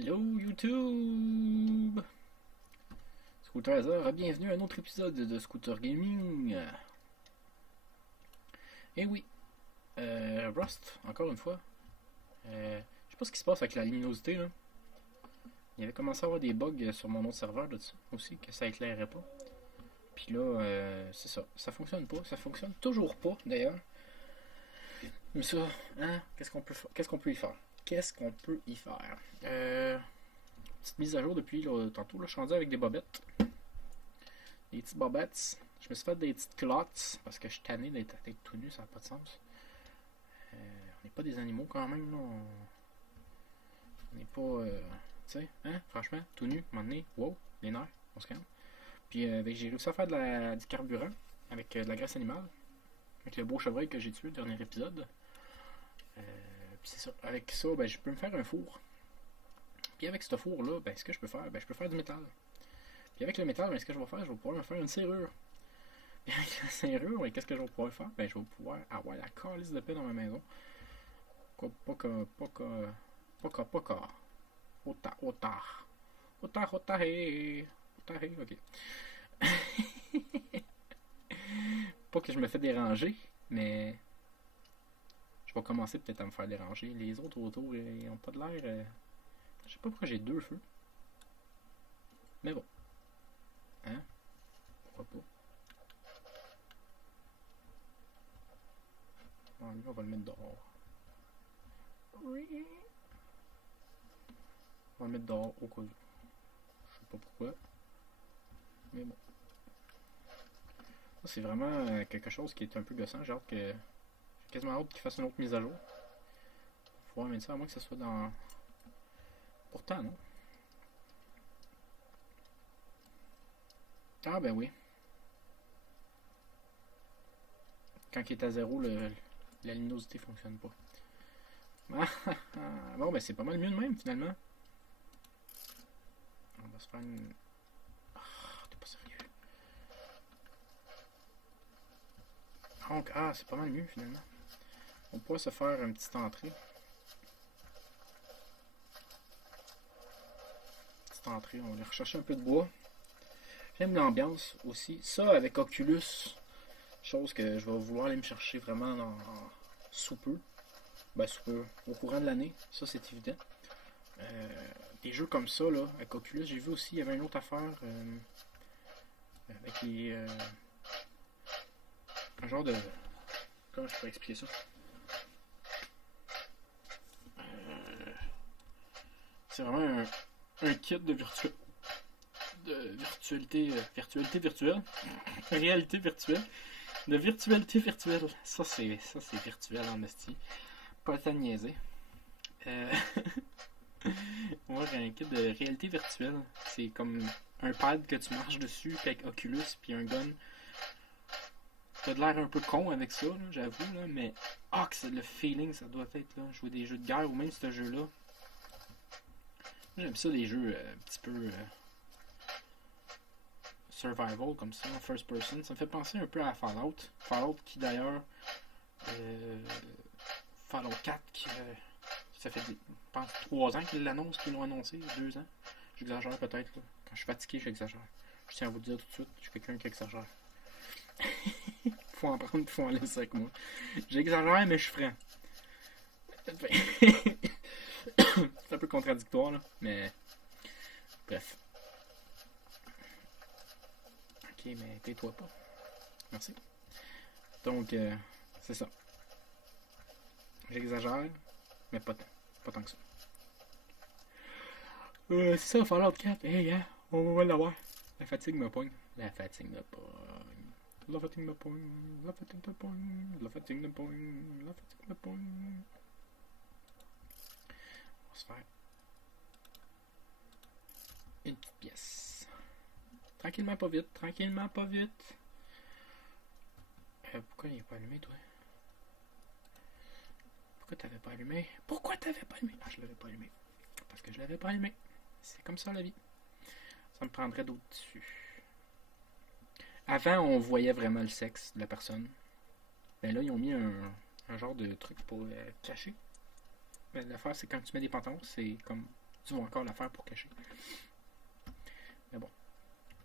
Hello YouTube! Scooter Hazard, bienvenue à un autre épisode de Scooter Gaming. Et oui, Rust, encore une fois. Je sais pas ce qui se passe avec la luminosité là. Il avait commencé à avoir des bugs sur mon autre serveur de ça aussi, que ça éclairait pas. Puis là, c'est ça, ça fonctionne pas, ça fonctionne toujours pas d'ailleurs. Mais ça, hein, qu'est-ce qu'on peut y faire? Qu'est-ce qu'on peut y faire? Petite mise à jour depuis là, tantôt, là, je suis rendu avec des bobettes. Des petites bobettes. Je me suis fait des petites culottes parce que je suis tanné d'être tout nu, ça n'a pas de sens. On n'est pas des animaux quand même, là. On n'est pas. Tu sais, hein, franchement, tout nu, à un moment donné, wow, les nerfs, on se calme. Puis j'ai réussi à faire du carburant avec de la graisse animale. Avec le beau chevreuil que j'ai tué le dernier épisode. Puis c'est ça. Avec ça, ben, je peux me faire un four. Puis avec ce four-là, ben, ce que je peux faire, ben, je peux faire du métal. Puis avec le métal, ben, ce que je vais faire, je vais pouvoir me faire une serrure. Puis avec la serrure, ben, qu'est-ce que je vais pouvoir faire? Ben, je vais pouvoir avoir la calice de paix dans ma maison. Pas ok. Pas que je me fais déranger, mais je vais commencer peut-être à me faire déranger. Les autres autour, ils ont pas de l'air. Je sais pas pourquoi j'ai deux feux. Mais bon. Hein? Pourquoi pas? Bon, lui, on va le mettre dehors. On va le mettre dehors au cas où. Je sais pas pourquoi. Mais bon. Ça, c'est vraiment quelque chose qui est un peu gossant. J'ai hâte que. J'ai quasiment hâte qu'il fasse une autre mise à jour. Faut pouvoir mettre ça à moins que ce soit dans. Pourtant, non? Ah, ben oui. Quand il est à zéro, la luminosité fonctionne pas. Bon, ben c'est pas mal mieux de même finalement. On va se faire une. Ah, t'es pas sérieux. Donc, c'est pas mal mieux finalement. On pourrait se faire une petite entrée. Petite entrée, on va aller rechercher un peu de bois. J'aime l'ambiance aussi. Ça avec Oculus, chose que je vais vouloir aller me chercher vraiment sous peu. Ben sous peu, au courant de l'année, ça c'est évident. Des jeux comme ça, là, avec Oculus, j'ai vu aussi, il y avait une autre affaire avec les. Un genre de. Comment je pourrais expliquer ça? C'est vraiment un kit de virtualité virtuelle. Réalité virtuelle. De virtualité virtuelle. Ça c'est virtuel en esti. Pas à niaiser. Moi j'ai un kit de réalité virtuelle. C'est comme un pad que tu marches dessus avec Oculus puis un gun. T'as de l'air un peu con avec ça, là, j'avoue, là, mais que c'est le feeling, ça doit être là, jouer des jeux de guerre ou même ce jeu-là. J'aime ça, les jeux un petit peu survival comme ça, first person. Ça me fait penser un peu à Fallout. Fallout qui d'ailleurs, Fallout 4, qui, ça fait, je pense, 3 ans qu'ils l'annoncent, qu'ils l'ont annoncé, 2 ans. J'exagère peut-être, là. Quand je suis fatigué, j'exagère. Je tiens à vous le dire tout de suite, je suis quelqu'un qui exagère. Faut en laisser avec moi. J'exagère, mais je suis franc. C'est un peu contradictoire, là, mais bref. Ok, mais tais-toi pas. Merci. Donc, c'est ça. J'exagère, mais pas tant. Pas tant que ça. C'est ça, Fallout 4. Hey, hein, on va l'avoir. La fatigue me pogne. La fatigue me pogne. La fatigue me pogne. La fatigue me pogne. La fatigue me pogne. La fatigue me pogne. On va se faire une petite pièce. Tranquillement, pas vite. Tranquillement, pas vite. Pourquoi il n'est pas allumé, toi? Pourquoi t'avais pas allumé? Pourquoi t'avais pas allumé? Je l'avais pas allumé. Parce que je l'avais pas allumé. C'est comme ça la vie. Ça me prendrait d'autres dessus. Avant, on voyait vraiment le sexe de la personne. Mais là, ils ont mis un genre de truc pour cacher. Mais l'affaire, c'est quand tu mets des pantalons, c'est comme tu vas encore la faire pour cacher. Mais bon.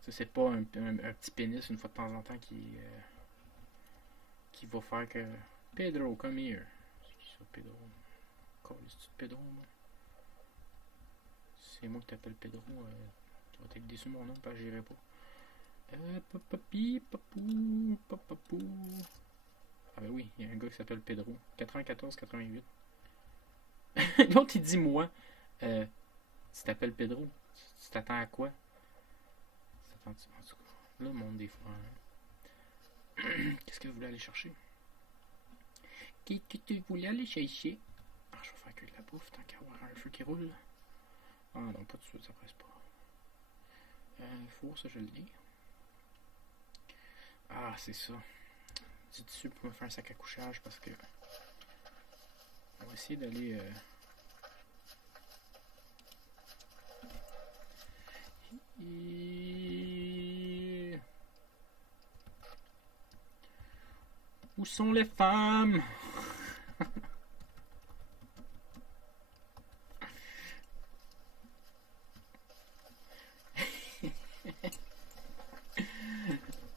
Ça, c'est pas un petit pénis une fois de temps en temps qui va faire que. Pedro, come here. C'est qui ça, Pedro? C'est Pedro, moi? C'est moi que t'appelles Pedro. Tu vas être déçu mon nom, parce que j'irai pas. Papapi, papou, papapou. Ah ben oui, il y a un gars qui s'appelle Pedro. 94-88. L'autre, il dit moi. Tu t'appelles Pedro. Tu t'attends à quoi? En tout cas, là, le monde des fois. Qu'est-ce que vous voulez aller chercher? Qu'est-ce que tu voulais aller chercher? Ah, je vais faire que de la bouffe tant qu'à avoir un feu qui roule. Ah non, pas tout de suite, ça presse pas. Four, ça je le dis. Ah, c'est ça. Du dessus pour me faire un sac à couchage parce que. On va essayer d'aller. Où sont les femmes?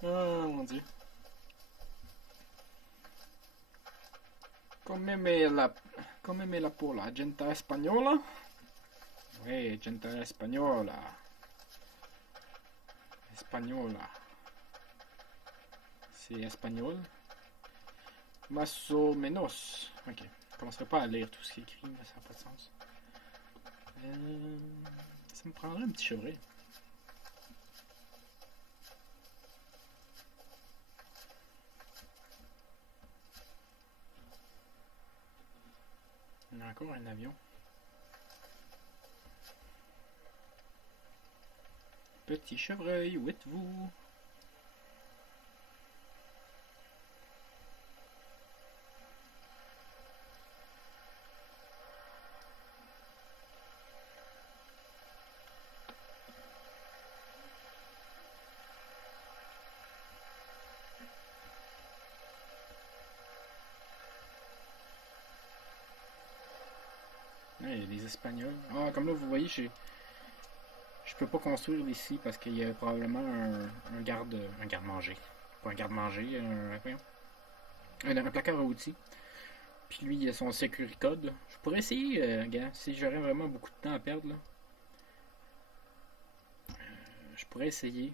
Oh mon dieu. Come me la pola? Gente spagnola? Oui, gente spagnola. Espagnola. C'est espagnol. Más o menos. Ok. Je commencerai pas à lire tout ce qui est écrit, mais ça n'a pas de sens. Ça me prendrait un petit chevreuil. On a encore un avion. Petit chevreuil, où êtes-vous? Il y a des Espagnols. Ah, comme là, vous voyez, je peux pas construire ici parce qu'il y a probablement un garde-manger. Pas un garde-manger, un placard à outils. Puis lui, il a son security code. Je pourrais essayer, gars, si j'aurais vraiment beaucoup de temps à perdre, là. Je pourrais essayer.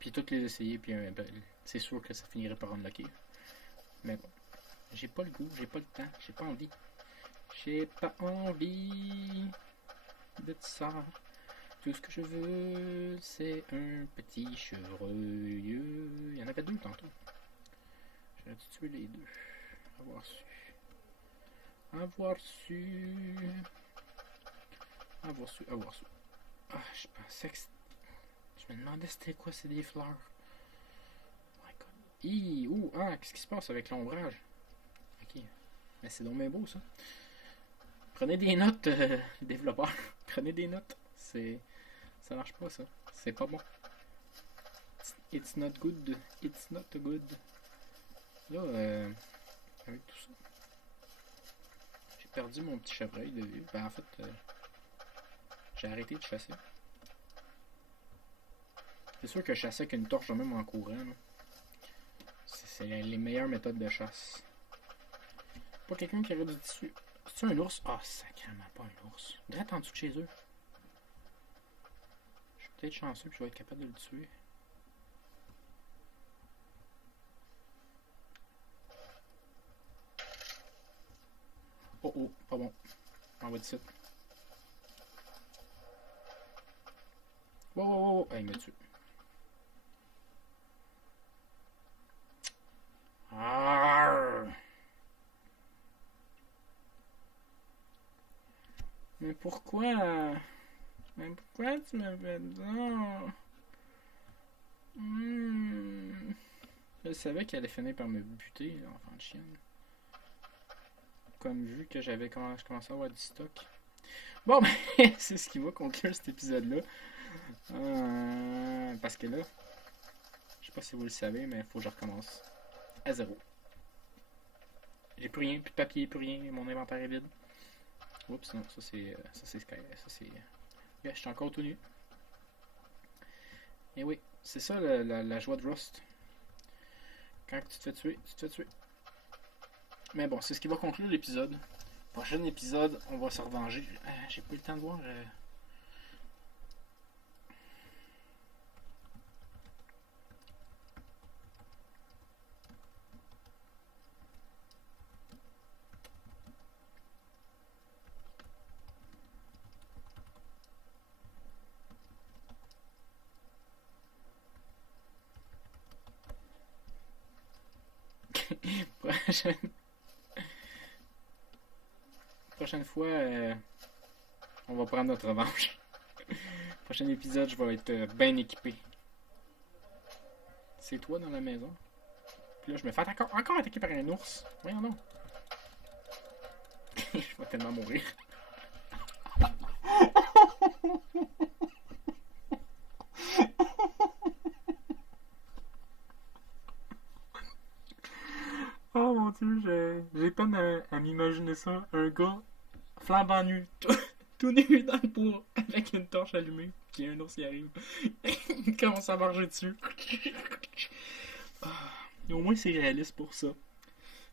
Puis toutes les essayer, puis ben, c'est sûr que ça finirait par unlocker. Mais bon. J'ai pas le goût, j'ai pas le temps, j'ai pas envie. J'ai pas envie de ça. Tout ce que je veux, c'est un petit chevreuil. Il y en avait deux tantôt. J'aurais dû tuer les deux. Avoir su. Avoir su. Avoir su. Avoir su. Ah, je pensais que je me demandais c'était quoi, c'est des fleurs. Oh my god. Ah, qu'est-ce qui se passe avec l'ombrage? Ok. Mais c'est donc bien beau ça. Prenez des notes, développeurs. Prenez des notes. Ça marche pas ça. C'est pas bon. It's not good. It's not good. Là, avec tout ça, j'ai perdu mon petit chevreuil de vue. Ben en fait, j'ai arrêté de chasser. C'est sûr que je chassais avec une torche même en courant. C'est les meilleures méthodes de chasse. Pas quelqu'un qui aurait du tissu. C'est un ours? Ah, sacrément pas un ours. Direct en dessous de chez eux. Je suis peut-être chanceux que je vais être capable de le tuer. Oh, pas bon. On va ici. Wow. Ah, il me tue. Arrgh. Mais pourquoi tu me fais ça? Je savais qu'elle allait finir par me buter, l'enfant de chienne. Comme vu que je commençais à avoir du stock. Bon, ben, c'est ce qui va conclure cet épisode-là. Parce que là, je sais pas si vous le savez, mais il faut que je recommence à zéro. J'ai plus rien, plus de papier, plus rien, mon inventaire est vide. Oups, non, ça c'est Sky. Ça c'est. Yeah, je suis encore tout nu. Et oui, c'est ça la joie de Rust. Quand tu te fais tuer, tu te fais tuer. Mais bon, c'est ce qui va conclure l'épisode. Prochain épisode, on va se revenger. J'ai pas eu le temps de voir. prochaine, prochaine fois, on va prendre notre revanche. Prochain épisode, je vais être bien équipé. C'est toi dans la maison. Puis là, je me fais encore attaquer par un ours. Voyons non. Je vais tellement mourir. Oh mon dieu, j'ai peine à m'imaginer ça. Un gars flambant nu, tout nu dans le bois, avec une torche allumée, puis un ours qui arrive. Il commence à marcher dessus. Au moins c'est réaliste pour ça.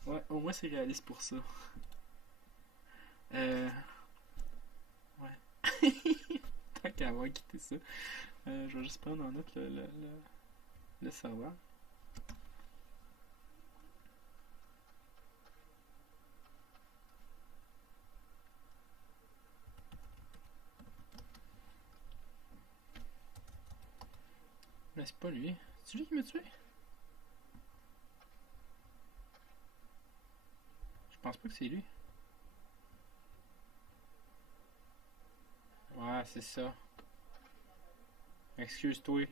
Ouais, au moins c'est réaliste pour ça. Ouais. Tant qu'à avoir quitté ça. Je vais juste prendre en note le serveur. Mais c'est pas lui. C'est lui qui m'a tué? Je pense pas que c'est lui. Ouais, c'est ça. Excuse-toi.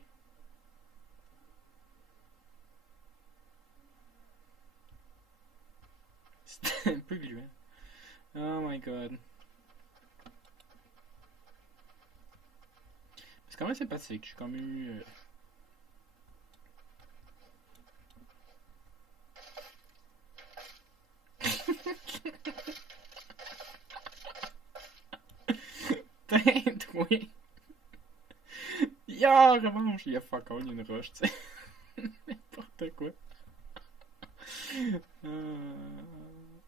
C'était un peu gluant. Oh my god. C'est quand même sympathique. J'ai comme eu. Tête, oui. Ya, revanche. Il y a fuck all, il y a une roche, tu sais. N'importe quoi. Il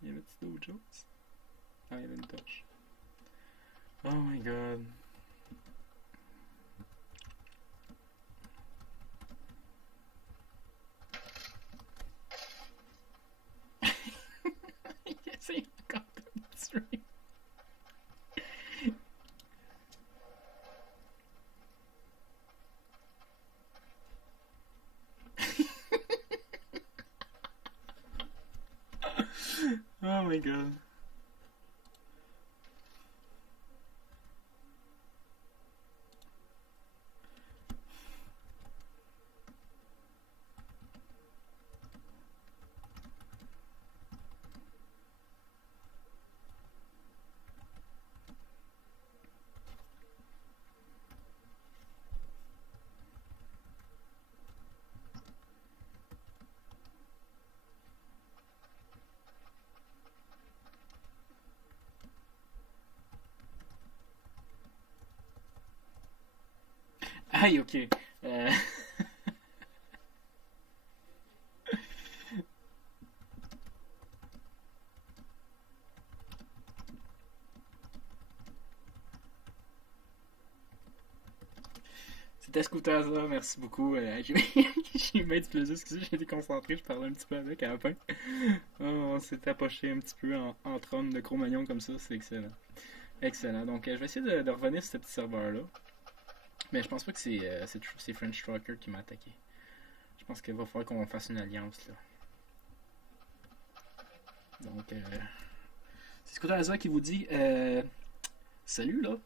y avait-tu d'autres choses? Ah, il y avait une torche. Oh my god. Il essaie encore de me tuer. Oh my god. Aïe, ok. Euh... C'était Scooter, ça, merci beaucoup. J'ai eu bien du plaisir, excusez, j'ai été concentré, je parlais un petit peu avec à la fin. Oh, on s'est tapoché un petit peu entre hommes de Cro-Magnon comme ça, c'est excellent. Excellent. Donc, je vais essayer de revenir sur ce petit serveur-là. Mais je pense pas que c'est French Trucker qui m'a attaqué. Je pense qu'il va falloir qu'on fasse une alliance là. Donc, c'est Scooter qui vous dit salut là.